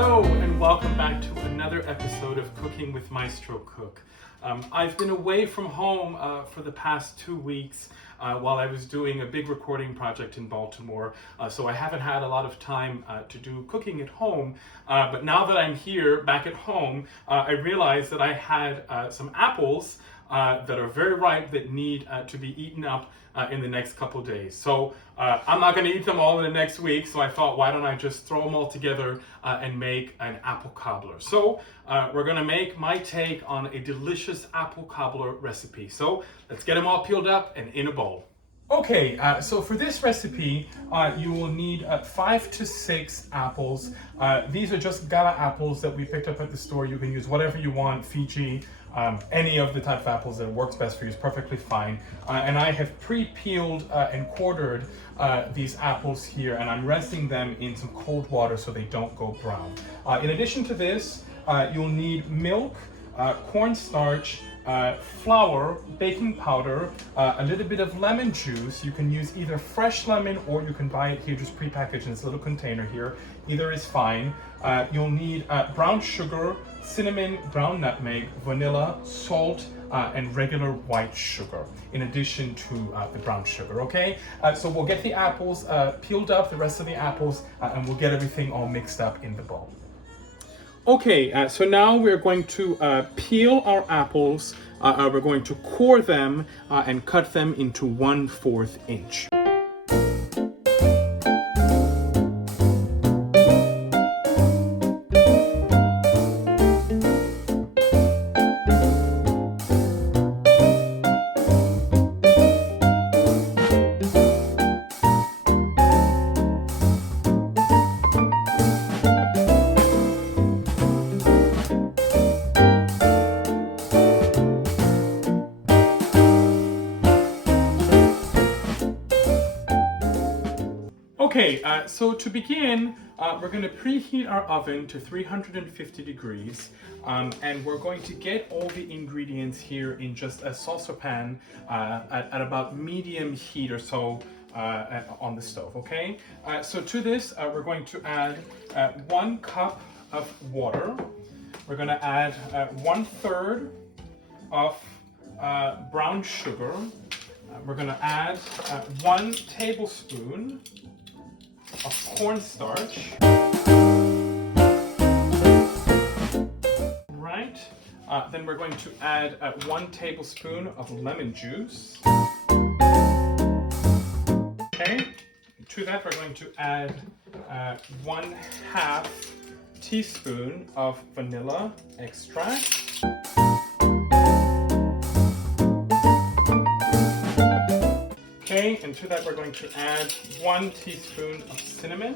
Hello and welcome back to another episode of Cooking with Maestro Cook. I've been away from home for the past 2 weeks while I was doing a big recording project in Baltimore, so I haven't had a lot of time to do cooking at home, but now that I'm here back at home, I realized that I had some apples that are very ripe that need to be eaten up in the next couple days. So I'm not going to eat them all in the next week, so I thought, why don't I just throw them all together and make an apple cobbler. So we're going to make my take on a delicious apple cobbler recipe. So let's get them all peeled up and in a bowl. Okay, so for this recipe, you will need 5 to 6 apples. These are just Gala apples that we picked up at the store. You can use whatever you want, Fiji, any of the type of apples that works best for you is perfectly fine. And I have pre-peeled and quartered these apples here, and I'm resting them in some cold water so they don't go brown. In addition to this, you'll need milk, cornstarch, flour, baking powder, a little bit of lemon juice. You can use either fresh lemon or you can buy it here just prepackaged in this little container here. Either is fine. You'll need brown sugar, cinnamon, ground nutmeg, vanilla, salt, and regular white sugar, in addition to the brown sugar, okay? So we'll get the apples peeled up, the rest of the apples, and we'll get everything all mixed up in the bowl. Okay, so now we're going to peel our apples. We're going to core them and cut them into 1/4 inch. Okay, so to begin, we're going to preheat our oven to 350 degrees, and we're going to get all the ingredients here in just a saucepan at about medium heat or so on the stove, okay? So to this, we're going to add 1 cup of water. We're going to add 1/3 of brown sugar. We're going to add 1 tablespoon of cornstarch. Right. Then we're going to add 1 tablespoon of lemon juice. Okay. To that, we're going to add 1/2 teaspoon of vanilla extract. Okay, and to that we're going to add 1 teaspoon of cinnamon.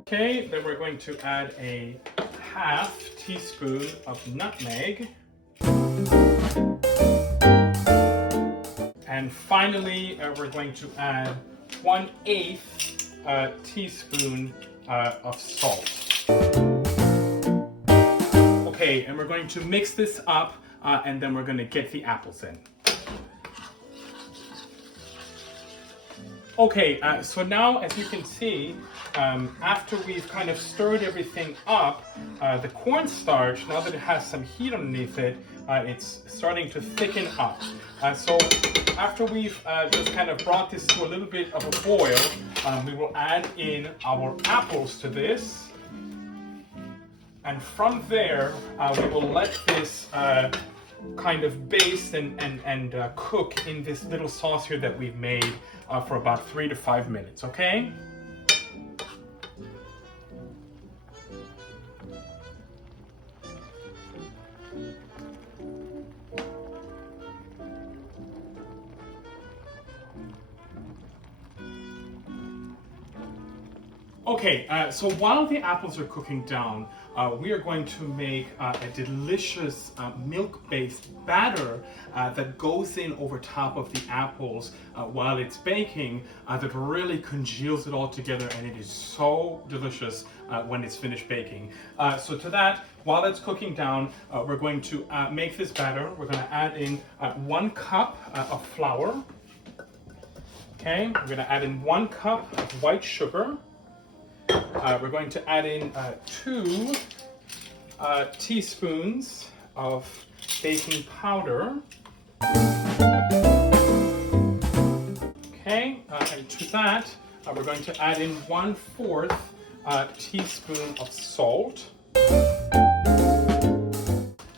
Okay, then we're going to add a 1/2 teaspoon of nutmeg. And finally, we're going to add 1/8 teaspoon of salt. Okay, and we're going to mix this up. And then we're going to get the apples in. Okay, so now as you can see, after we've kind of stirred everything up, the cornstarch, now that it has some heat underneath it, it's starting to thicken up. So after we've just kind of brought this to a little bit of a boil, we will add in our apples to this. And from there, we will let this kind of baste and cook in this little sauce here that we've made for about 3 to 5 minutes, okay? Okay, so while the apples are cooking down, we are going to make a delicious milk-based batter that goes in over top of the apples while it's baking, that really congeals it all together, and it is so delicious when it's finished baking. So to that, while it's cooking down, we're going to make this batter. We're going to add in 1 cup of flour. Okay, we're going to add in 1 cup of white sugar. We're going to add in 2 teaspoons of baking powder. Okay, and to that, we're going to add in 1/4 teaspoon of salt.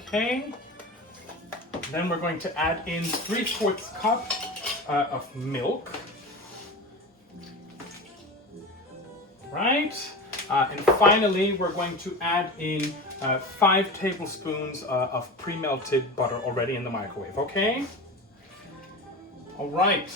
Okay, then we're going to add in 3/4 cup of milk. Right, and finally, we're going to add in 5 tablespoons of pre-melted butter already in the microwave. Okay. All right,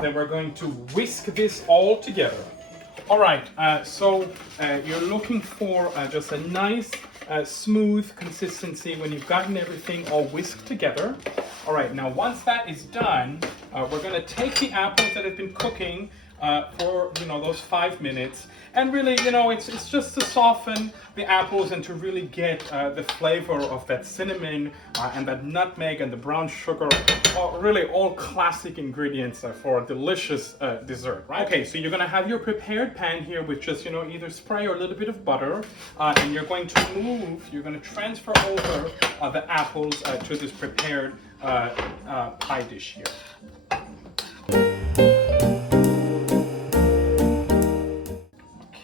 then we're going to whisk this all together. All right, so you're looking for just a nice, smooth consistency when you've gotten everything all whisked together. All right, now once that is done, we're going to take the apples that have been cooking for those 5 minutes, and really it's just to soften the apples and to really get the flavor of that cinnamon and that nutmeg and the brown sugar, really all classic ingredients for a delicious dessert, right? Okay, so you're going to have your prepared pan here with just either spray or a little bit of butter, and you're going to transfer over the apples to this prepared pie dish here.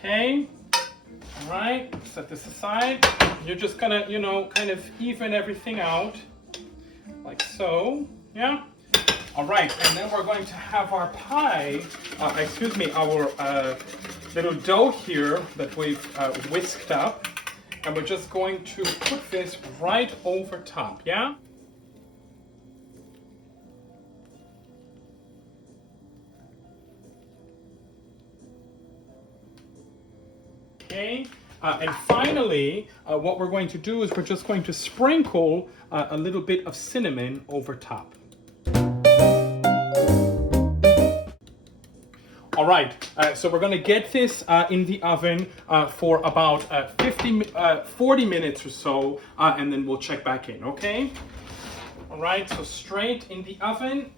Okay, all right, set this aside. You're just gonna, kind of even everything out, like so, yeah? All right, and then we're going to have our pie, our little dough here that we've whisked up, and we're just going to put this right over top, yeah? Okay, and finally, what we're going to do is we're just going to sprinkle a little bit of cinnamon over top. All right, so we're going to get this in the oven for about 40 minutes or so, and then we'll check back in, okay? All right, so straight in the oven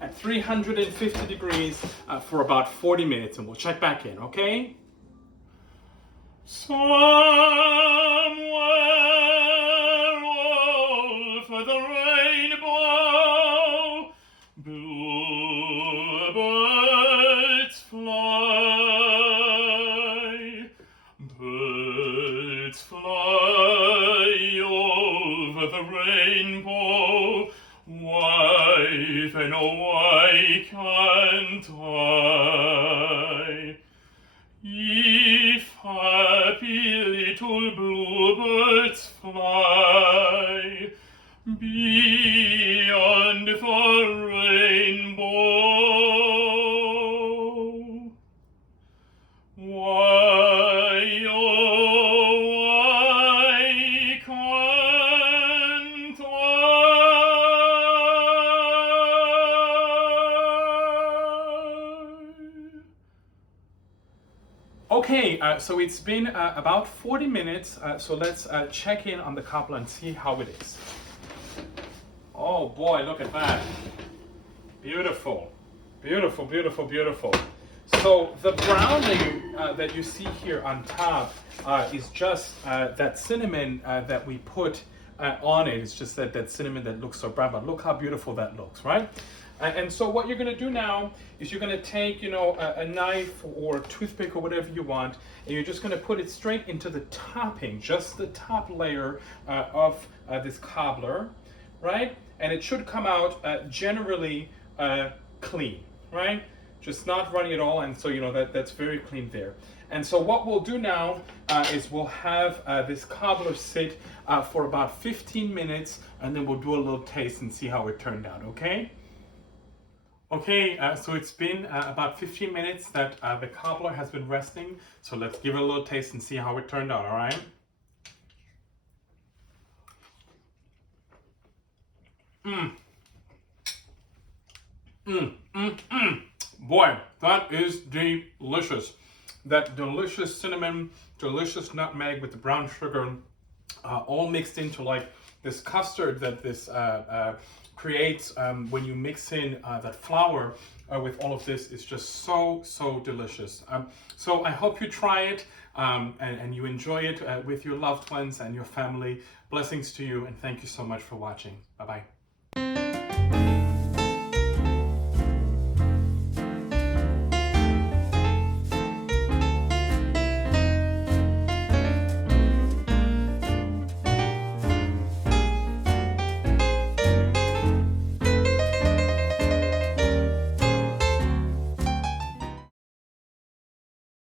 at 350 degrees for about 40 minutes, and we'll check back in, okay? Somewhere over the rainbow, bluebirds fly. Birds fly over the rainbow. Why then, oh why can't I? If happy little bluebirds fly beyond the rainbow, why, oh, why can't I? Okay, so it's been about 40 minutes, so let's check in on the cobbler and see how it is. Oh boy, look at that. Beautiful, beautiful, beautiful, beautiful. So the browning that you see here on top is just that cinnamon that we put on it. It's just that cinnamon that looks so brown, but look how beautiful that looks, right? And so what you're going to do now is you're going to take, a knife or a toothpick or whatever you want, and you're just going to put it straight into the topping, just the top layer of this cobbler, right? And it should come out generally clean, right? Just not runny at all, and so that's very clean there. And so what we'll do now is we'll have this cobbler sit for about 15 minutes, and then we'll do a little taste and see how it turned out, okay? Okay, so it's been about 15 minutes that the cobbler has been resting, so let's give it a little taste and see how it turned out, all right? Boy, that is delicious. That delicious cinnamon, delicious nutmeg with the brown sugar all mixed into like this custard that this creates when you mix in that flour with all of this. Is just so delicious. So I hope you try it and you enjoy it with your loved ones and your family. Blessings to you, and thank you so much for watching. Bye-bye.